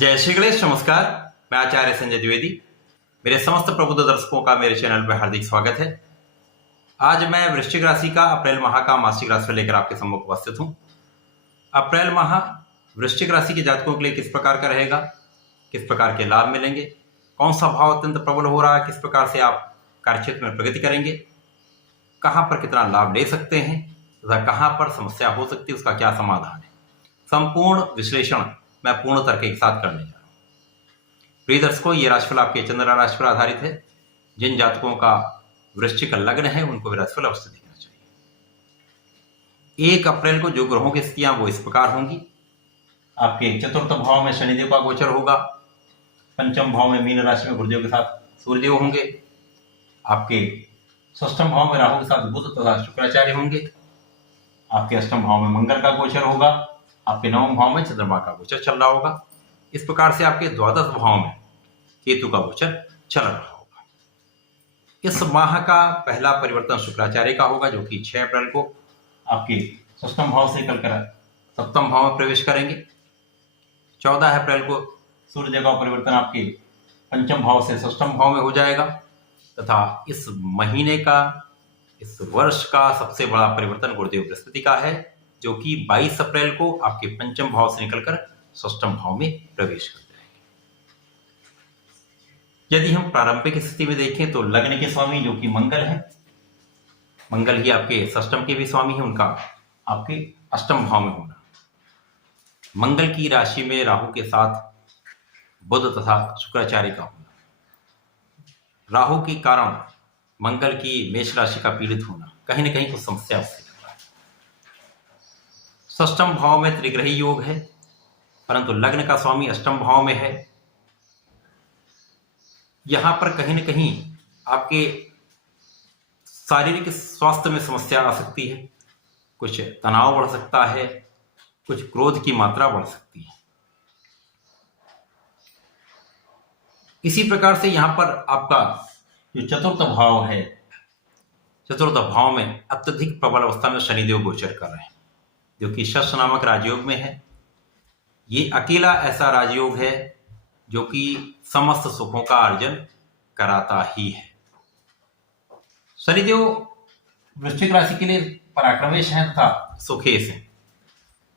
जय श्री गणेश। नमस्कार, मैं आचार्य संजय द्विवेदी। मेरे समस्त प्रबुद्ध दर्शकों का मेरे चैनल पर हार्दिक स्वागत है। आज मैं वृश्चिक राशि का अप्रैल माह का मासिक राशिफल लेकर आपके सम्मुख उपस्थित हूं। अप्रैल माह वृश्चिक राशि के जातकों के लिए किस प्रकार का रहेगा, किस प्रकार के लाभ मिलेंगे, कौन सा भाव अत्यंत प्रबल हो रहा है, किस प्रकार से आप कार्यक्षेत्र में प्रगति करेंगे, कहां पर कितना लाभ ले सकते हैं तथा कहां पर समस्या हो सकती है, उसका क्या समाधान है, संपूर्ण विश्लेषण मैं पूर्ण तर्क के साथ करने जा रहा हूं। प्रिय दर्शकों, ये राशिफल आपके चंद्र राशि पर आधारित है। जिन जातकों का वृश्चिक लग्न है उनको राशिफल अवश्य देखना चाहिए। 1 अप्रैल को जो ग्रहों की स्थितियां वो इस प्रकार होंगी। आपके चतुर्थ भाव में शनिदेव का गोचर होगा। पंचम भाव में मीन राशि में गुरुदेव के साथ सूर्यदेव होंगे। आपके षष्ठम भाव में राहु के साथ बुध तथा शुक्राचार्य होंगे। आपके अष्टम भाव में मंगल का गोचर होगा। आपके नवम भाव में चंद्रमा का गोचर चल रहा होगा। इस प्रकार से आपके द्वादश भाव में केतु का गोचर चल रहा होगा। इस माह का पहला परिवर्तन शुक्राचार्य का होगा, जो कि 6 अप्रैल को आपके षष्ठम भाव से निकलकर सप्तम भाव में प्रवेश करेंगे। 14 अप्रैल को सूर्यदेव का परिवर्तन आपके पंचम भाव से षष्ठम भाव में हो जाएगा तथा इस महीने का, इस वर्ष का सबसे बड़ा परिवर्तन गुरुदेव बृहस्पति का है, जो कि 22 अप्रैल को आपके पंचम भाव से निकलकर षष्ठम भाव में प्रवेश कर जाएंगे। यदि हम प्रारंभिक स्थिति में देखें तो लग्न के स्वामी जो कि मंगल है, मंगल ही आपके षष्ठम के भी स्वामी है, उनका आपके अष्टम भाव में होना, मंगल की राशि में राहु के साथ बुध तथा शुक्राचार्य का होना, राहु के कारण मंगल की मेष राशि का पीड़ित होना, कहीं ना कहीं कुछ समस्या उससे कर रहा है। षष्ठम भाव में त्रिग्रही योग है, परंतु लग्न का स्वामी अष्टम भाव में है। यहां पर कहीं ना कहीं आपके शारीरिक स्वास्थ्य में समस्या आ सकती है, कुछ तनाव बढ़ सकता है, कुछ क्रोध की मात्रा बढ़ सकती है। इसी प्रकार से यहां पर आपका जो चतुर्थ भाव है, चतुर्थ भाव में अत्यधिक प्रबल अवस्था में शनिदेव गोचर कर रहे हैं, जो कि शश नामक राजयोग में है। ये अकेला ऐसा राजयोग है जो कि समस्त सुखों का अर्जन कराता ही है। शनिदेव वृश्चिक राशि के लिए पराक्रमेश है तथा सुखेश है।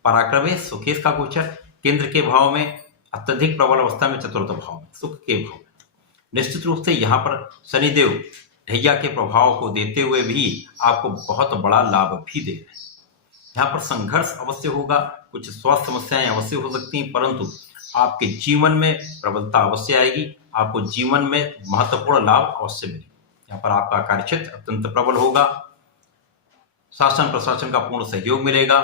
पराक्रमेश सुखेश का गोचर केंद्र के भाव में, अत्यधिक प्रबल अवस्था में चतुर्थ भाव में, सुख के भाव में। निश्चित रूप से यहाँ पर शनिदेव ढैया के प्रभाव को देते हुए भी आपको बहुत बड़ा लाभ भी दे रहे हैं। यहाँ पर संघर्ष अवश्य होगा, कुछ स्वास्थ्य समस्याएं अवश्य हो सकती हैं, परंतु आपके जीवन में प्रबलता अवश्य आएगी, आपको जीवन में महत्वपूर्ण लाभ अवश्य मिलेगा। यहाँ पर आपका कार्यक्षेत्र अत्यंत प्रबल होगा, शासन प्रशासन का पूर्ण सहयोग मिलेगा।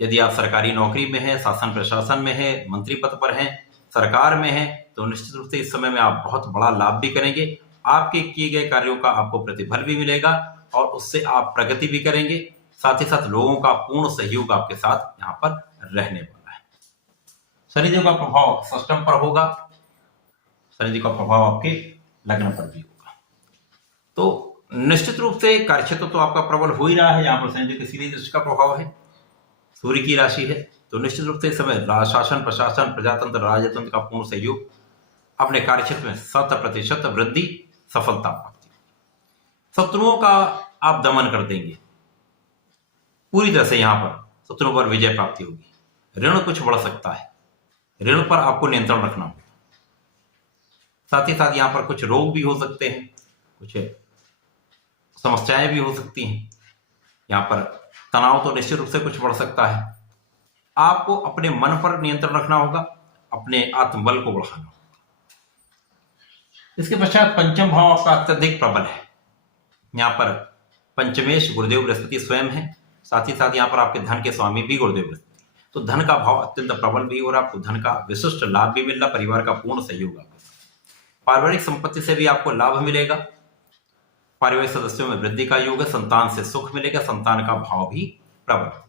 यदि आप सरकारी नौकरी में हैं, शासन प्रशासन में है, मंत्री पद पर हैं, सरकार में हैं, तो निश्चित रूप से इस समय में आप बहुत बड़ा लाभ भी करेंगे। आपके किए गए कार्यों का आपको प्रतिफल भी मिलेगा और उससे आप प्रगति भी करेंगे। साथ ही साथ लोगों का पूर्ण सहयोग आपके साथ यहाँ पर रहने वाला है। शनिदेव का प्रभाव षष्ठम पर होगा, शनिदेव का प्रभाव आपके लग्न पर भी होगा। तो निश्चित रूप से कार्यक्षेत्र तो आपका प्रबल हो ही रहा है। यहाँ पर शनिदेव की सीधी दृष्टि का प्रभाव है, सूर्य की राशि है, तो निश्चित रूप से इस समय शासन प्रशासन प्रजातंत्र राजतंत्र का पूर्ण सहयोग, अपने कार्यक्षेत्र में 100% वृद्धि, सफलता प्राप्ति। शत्रुओं का आप दमन कर देंगे पूरी तरह से, यहाँ पर शत्रुओं पर विजय प्राप्ति होगी। ऋण कुछ बढ़ सकता है, ऋण पर आपको नियंत्रण रखना होगा। साथ ही साथ यहाँ पर कुछ रोग भी हो सकते हैं, कुछ समस्याएं भी हो सकती हैं। यहाँ पर तनाव तो निश्चित रूप से कुछ बढ़ सकता है। आपको अपने मन पर नियंत्रण रखना होगा, अपने आत्मबल को बढ़ाना होगा। इसके पश्चात पंचम भाव आपका अत्यधिक प्रबल है। यहाँ पर पंचमेश गुरुदेव बृहस्पति स्वयं है, साथ ही साथ यहाँ पर आपके धन के स्वामी भी गुरुदेव बृहस्पति, तो धन का भाव अत्यंत प्रबल भी और आपको धन का विशिष्ट लाभ भी मिल रहा, परिवार का पूर्ण सहयोग आपको, पारिवारिक संपत्ति से भी आपको लाभ मिलेगा, पारिवारिक सदस्यों में वृद्धि का योग है, संतान से सुख मिलेगा, संतान का भाव भी प्रबल होगा।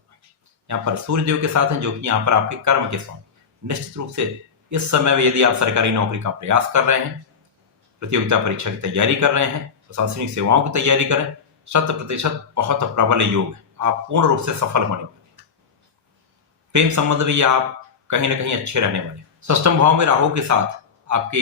यहाँ पर सूर्यदेव के साथ हैं, जो कि यहाँ पर आपके कर्म के स्वामी। निश्चित रूप से इस समय में यदि आप सरकारी नौकरी का प्रयास कर रहे हैं, प्रतियोगिता परीक्षा की तैयारी कर रहे हैं, प्रशासनिक सेवाओं की तैयारी करें, 100% बहुत प्रबल योग है, आप पूर्ण रूप से सफल होने वाले। प्रेम संबंध भी आप कहीं ना कहीं अच्छे रहने वाले, षष्ठम भाव में राहु के साथ आपके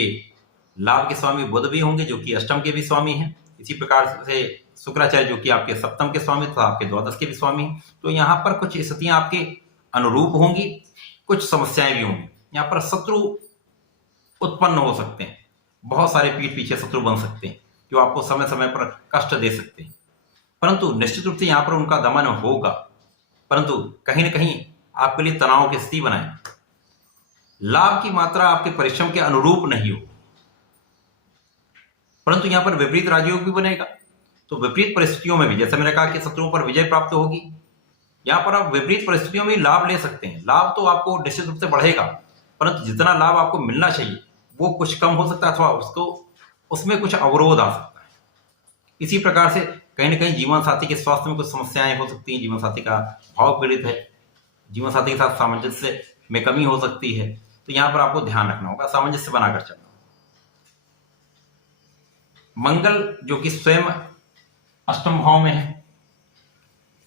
लाभ के स्वामी बुध भी होंगे, जो कि अष्टम के भी स्वामी हैं। इसी प्रकार से शुक्राचार्य, जो कि आपके सप्तम के स्वामी तथा आपके द्वादश के भी स्वामी हैं। तो यहाँ पर कुछ स्थितियां आपके अनुरूप होंगी, कुछ समस्याएं भी होंगी। यहाँ पर शत्रु उत्पन्न हो सकते हैं, बहुत सारे पीठ पीछे शत्रु बन सकते हैं, जो आपको समय समय पर कष्ट दे सकते हैं, परंतु निश्चित रूप से यहाँ पर उनका दमन होगा। परंतु कहीं ना कहीं आपके लिए तनाव की स्थिति बनाए। लाभ की मात्रा आपके परिश्रम के अनुरूप नहीं हो, परंतु यहां पर विपरीत राजयोग भी बनेगा। तो विपरीत परिस्थितियों में भी, जैसे मैंने कहा कि शत्रुओं पर विजय प्राप्त होगी, यहां पर आप विपरीत परिस्थितियों में लाभ ले सकते हैं। लाभ तो आपको निश्चित रूप से बढ़ेगा, परंतु जितना लाभ आपको मिलना चाहिए वो कुछ कम हो सकता है, अथवा उसमें कुछ अवरोध आ सकता है। इसी प्रकार से कहीं ना कहीं जीवन साथी के स्वास्थ्य में कुछ समस्याएं हो सकती हैं। जीवन साथी का भाव पीड़ित है, जीवन साथी के साथ सामंजस्य में कमी हो सकती है, तो यहां पर आपको ध्यान रखना होगा, सामंजस्य बनाकर चलना। मंगल जो कि स्वयं अष्टम भाव में है,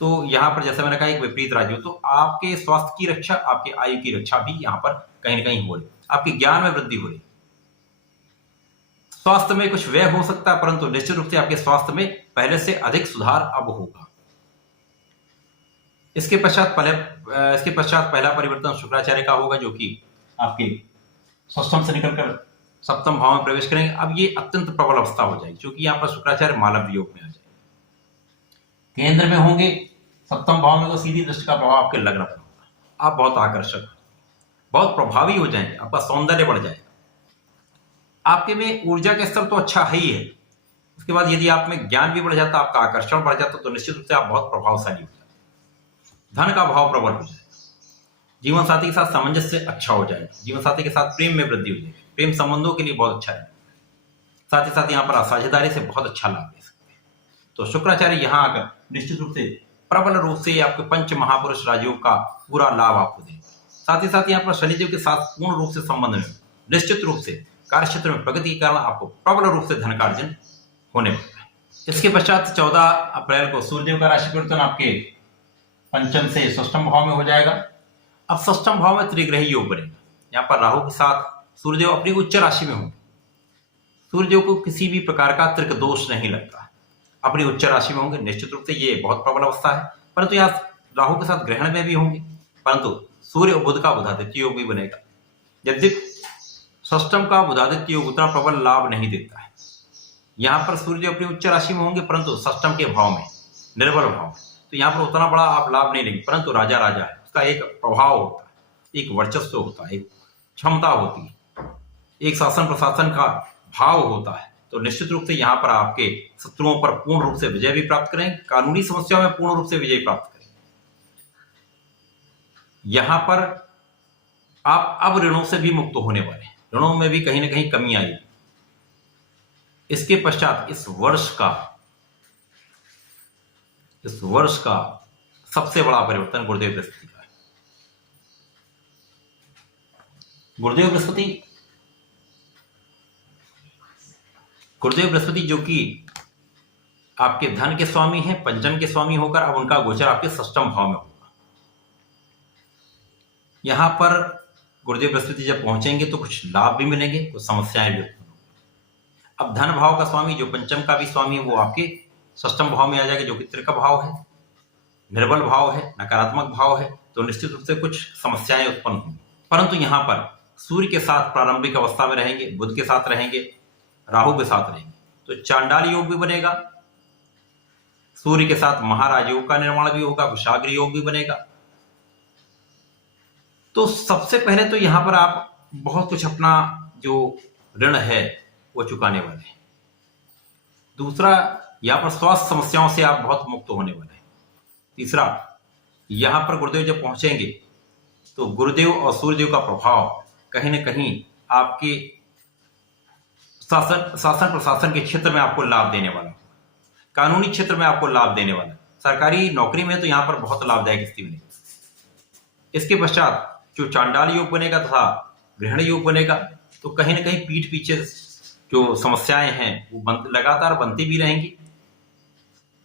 तो यहां पर जैसे मैंने कहा एक विपरीत राजयोग, तो आपके स्वास्थ्य की रक्षा, आपकी आयु की रक्षा भी यहां पर कहीं ना कहीं हो रही, आपके ज्ञान में वृद्धि हो रही। स्वास्थ्य में कुछ व्यय हो सकता है, परंतु निश्चित रूप से आपके स्वास्थ्य में पहले से अधिक सुधार अब होगा। इसके पश्चात पहला परिवर्तन शुक्राचार्य का होगा, जो कि आपके षष्ठम से निकलकर सप्तम भाव में प्रवेश करेंगे। अब ये अत्यंत प्रबल अवस्था हो जाएगी, क्योंकि यहाँ पर शुक्राचार्य मालव योग में आ जाएंगे, केंद्र में होंगे सप्तम भाव में, तो सीधी दृष्टि का प्रभाव आपके लग्न पर होगा। आप बहुत आकर्षक, बहुत प्रभावी हो जाएंगे, आपका सौंदर्य बढ़ जाएगा, आपके में ऊर्जा का स्तर तो अच्छा ही है। उसके बाद यदि आप में ज्ञान भी बढ़ जाता, आपका आकर्षण बढ़ जाता, तो निश्चित रूप से आप बहुत प्रभावशाली हो जाते, धन का भाव प्रबल हो जाएगा, जीवन साथी के साथ सामंजस्य अच्छा हो जाएगा, जीवन साथी के साथ प्रेम में वृद्धि हो जाएगी, प्रेम संबंधों के लिए बहुत अच्छा है। साथ ही साथ यहाँ पर साझेदारी से बहुत अच्छा लाभ ले सकते हैं। तो शुक्राचार्य यहाँ आकर निश्चित रूप से प्रबल रूप से आपके पंच महापुरुष राजयोग का पूरा लाभ आपको देंगे। साथ ही साथ यहाँ पर शनिदेव के साथ पूर्ण रूप से संबंध में निश्चित रूप से कार्य क्षेत्र में प्रगति के कारण आपको प्रबल रूप से धन का अर्जन होने वाला है। इसके पश्चात 14 अप्रैल को सूर्यदेव का राशि परिवर्तन आपके पंचम से षष्ठम भाव में हो जाएगा। अब षष्ठम भाव में त्रिग्रही योग बनेगा। यहाँ पर राहु के साथ सूर्यदेव अपनी उच्च राशि में होंगे। सूर्यदेव को किसी भी प्रकार का त्रिक दोष नहीं लगता, अपनी उच्च राशि में होंगे। निश्चित रूप से ये बहुत प्रबल अवस्था है, परंतु यहाँ राहु के साथ ग्रहण में भी होंगे, परंतु सूर्य और बुध का बुधादित्य योग भी बनेगा। यद्यपि षष्ठम का बुधादित्य योग उतना प्रबल लाभ नहीं देता है। यहाँ पर सूर्य अपनी उच्च राशि में होंगे, परंतु षष्ठम के भाव में, निर्बल भाव में, तो यहाँ पर उतना बड़ा आप लाभ नहीं लेंगे। परंतु राजा राजा है, उसका एक प्रभाव होता है, एक वर्चस्व होता है, एक क्षमता होती है, एक शासन प्रशासन का भाव होता है। तो निश्चित रूप से यहाँ पर आपके शत्रुओं पर पूर्ण रूप से विजय भी प्राप्त करेंगे, कानूनी समस्याओं में पूर्ण रूप से विजय प्राप्त करेंगे। यहाँ पर आप अब ऋणों से भी मुक्त होने वाले हैं, ऋणों में भी कहीं ना कहीं कमी आएगी। इसके पश्चात इस वर्ष का सबसे बड़ा परिवर्तन गुरुदेव बृहस्पति का है। गुरुदेव बृहस्पति जो कि आपके धन के स्वामी हैं, पंचम के स्वामी होकर अब उनका गोचर आपके षष्ठम भाव में होगा। यहां पर गुरुदेव बृहस्पति जब पहुंचेंगे तो कुछ लाभ भी मिलेंगे, कुछ समस्याएं भी उत्पन्न होंगी। अब धन भाव का स्वामी जो पंचम का भी स्वामी है, वो आपके षष्ठम भाव में आ जाएगा, जो कि त्रिक भाव है, निर्बल भाव है, नकारात्मक भाव है। तो निश्चित रूप से कुछ समस्याएं उत्पन्न होंगी। परंतु यहाँ पर सूर्य के साथ प्रारंभिक अवस्था में रहेंगे, बुध के साथ रहेंगे, राहु के साथ रहेंगे, तो चांडाल योग भी बनेगा। सूर्य के साथ महाराज योग का निर्माण भी होगा, कुशाग्र योग भी बनेगा। तो सबसे पहले तो यहां पर आप बहुत कुछ अपना जो ऋण है वो चुकाने वाले हैं। दूसरा, यहां पर स्वास्थ्य समस्याओं से आप बहुत मुक्त होने वाले हैं। तीसरा, यहां पर गुरुदेव जब पहुंचेंगे तो गुरुदेव और सूर्यदेव का प्रभाव कहीं ना कहीं आपके शासन प्रशासन के क्षेत्र में आपको लाभ देने वाला, कानूनी क्षेत्र में आपको लाभ देने वाला, सरकारी नौकरी में तो यहाँ पर बहुत लाभदायक स्थिति बनेगी। इसके पश्चात जो चांडाल योग बनेगा तथा ग्रहण योग बनेगा, तो कहीं ना कहीं पीठ पीछे जो समस्याएं हैं वो लगातार बनती भी रहेंगी,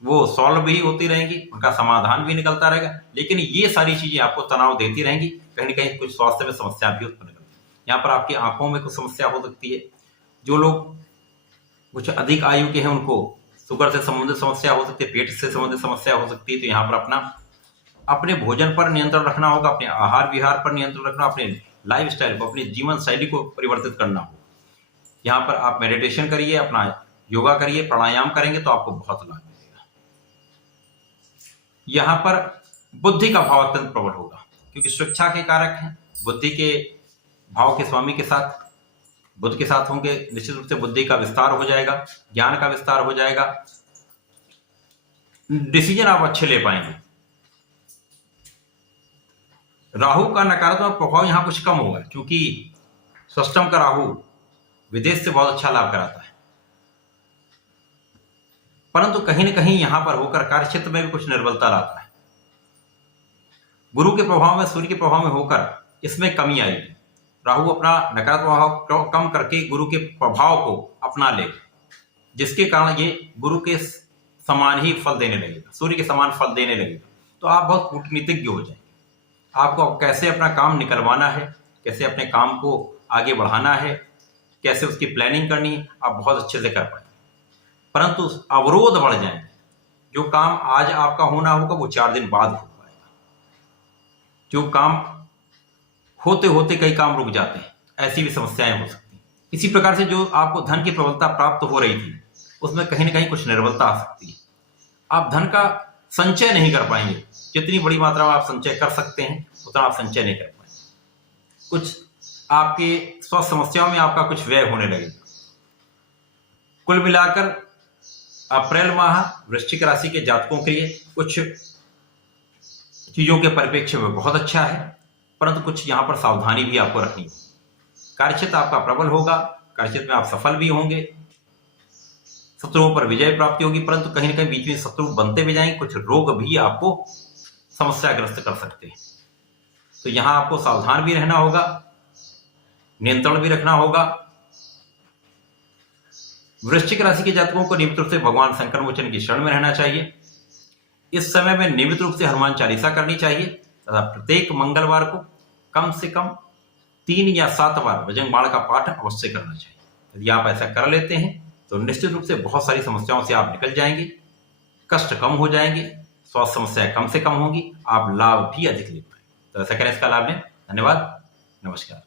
वो सॉल्व भी होती रहेंगी, उनका समाधान भी निकलता रहेगा। लेकिन ये सारी चीजें आपको तनाव देती रहेंगी, कहीं ना कहीं कुछ स्वास्थ्य में समस्या भी उत्पन्न करती। यहाँ पर आपकी आंखों में कुछ समस्या हो सकती है। जो लोग कुछ अधिक आयु के हैं उनको शुगर से संबंधित समस्या हो सकती है, पेट से संबंधित समस्या हो सकती है। तो यहाँ पर अपने भोजन पर नियंत्रण रखना होगा, अपने आहार विहार पर नियंत्रण रखना, अपने लाइफ स्टाइल को, अपनी जीवन शैली को परिवर्तित करना होगा। यहाँ पर आप मेडिटेशन करिए, अपना योगा करिए, प्राणायाम करेंगे तो आपको बहुत लाभ मिलेगा। यहाँ पर बुद्धि का भाव अत्यंत प्रबल होगा, क्योंकि शिक्षा के कारक हैं। बुद्धि के भाव के स्वामी के साथ बुद्ध के साथ होंगे, निश्चित रूप से बुद्धि का विस्तार हो जाएगा, ज्ञान का विस्तार हो जाएगा, डिसीजन आप अच्छे ले पाएंगे। राहु का नकारात्मक प्रभाव यहां कुछ कम होगा, क्योंकि षष्टम का राहु विदेश से बहुत अच्छा लाभ कराता है, परंतु कहीं न कहीं यहां पर होकर कार्य क्षेत्र में भी कुछ निर्बलता लाता है। गुरु के प्रभाव में, सूर्य के प्रभाव में होकर इसमें कमी आएगी। राहु अपना नकारात्मक प्रभाव कम करके गुरु के प्रभाव को अपना लेगा, जिसके कारण ये गुरु के समान ही फल देने लगेगा, सूर्य के समान फल देने लगेगा। तो आप बहुत कूटनीतिज्ञ हो जाएंगे। आपको कैसे अपना काम निकलवाना है, कैसे अपने काम को आगे बढ़ाना है, कैसे उसकी प्लानिंग करनी है, आप बहुत अच्छे से कर पाएंगे। परंतु अवरोध बढ़ जाएंगे। जो काम आज आपका होना होगा वो 4 दिन बाद हो पाएगा। जो काम होते होते कई काम रुक जाते हैं, ऐसी भी समस्याएं हो सकती हैं। इसी प्रकार से जो आपको धन की प्रबलता प्राप्त हो रही थी, उसमें कहीं ना कहीं कुछ निर्बलता आ सकती है। आप धन का संचय नहीं कर पाएंगे। जितनी बड़ी मात्रा में आप संचय कर सकते हैं उतना आप संचय नहीं कर पाएंगे। कुछ आपके स्वास्थ्य समस्याओं में आपका कुछ व्यय होने लगेगा। कुल मिलाकर अप्रैल माह वृश्चिक राशि के जातकों के लिए कुछ चीजों के परिप्रेक्ष्य में बहुत अच्छा है, परंतु कुछ यहां पर सावधानी भी आपको रखनी होगी। कार्यक्षेत्र आपका प्रबल होगा, कार्यक्षेत्र में आप सफल भी होंगे, शत्रुओं पर विजय प्राप्ति होगी, परंतु कहीं ना कहीं बीच में शत्रु बनते भी जाएंगे। कुछ रोग भी आपको समस्याग्रस्त कर सकते हैं। तो यहां आपको सावधान भी रहना होगा, नियंत्रण भी रखना होगा। वृश्चिक राशि के जातकों को नियमित रूप से भगवान शंकर मोचन की शरण में रहना चाहिए। इस समय में नियमित रूप से हनुमान चालीसा करनी चाहिए तथा प्रत्येक मंगलवार को कम से कम 3 या 7 बार बजरंग बाण का पाठ अवश्य करना चाहिए। यदि आप ऐसा कर लेते हैं तो निश्चित रूप से बहुत सारी समस्याओं से आप निकल जाएंगे, कष्ट कम हो जाएंगे, स्वास्थ्य समस्याएं कम से कम होंगी, आप लाभ भी अधिक ले पाएंगे। तो ऐसा करें, इसका लाभ लें। धन्यवाद, नमस्कार।